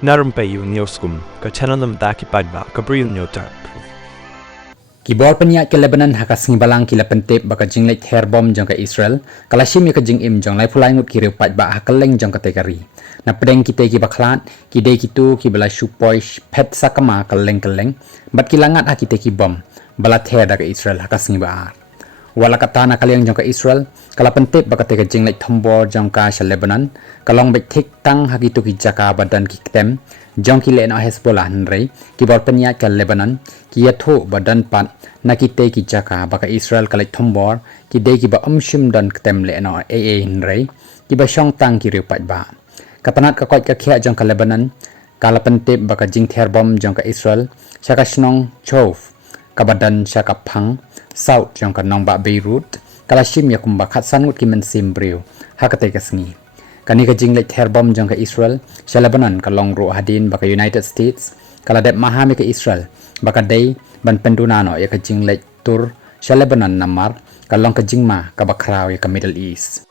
Na Rympei U Hynñiewtrep ka channel ki paidbah ka Bri U Hynñiewtrep. Kibor peniat ke Lebanon hakas ngibalang kila pentip baka jinglek ther bom jong ke Israel kala shim ya ke jing im jong lai pulai ngut kiriu paidbah hakaleng jong kategori na pedeng kita ki Khlad ki dei kitu ki bala supoi pet sakama kaleng bat kilangat ha kita ki bom bala ther da ke Israel hakas ngibar wala kata na kaliang jong ke Israel kala pentip baka te ke jinglek thombor jong ka Lebanon kalong bet thik tang ha kitu ki jaka badan ki tem jong ki lena Hezbollah nrei ki bor peniat ke Lebanon ki yatho badan pat na ki te ki jaka baka Israel kalek thombor ki dei ki ba shim dan ketem lena AA nrei ki ba shong tang ki riu paidbah katanat ka kwat ka khia jong ka Lebanon kala pentip baka jing ther bom jong ka Israel shaka snong chof ka badan shaka phang south jong ka nong ba Beirut kala shim ya kumba khatsan ngut ki men sim briew hakate ka sngi kani ka jinglek ther bom jong ka Israel sha Lebanon ka long ro hadin baka United States kala dep mahami ka Israel baka dei ban pendunano ya ka jinglek tur sha Lebanon namar ka long ka jingma ka bakraw ya ka Middle East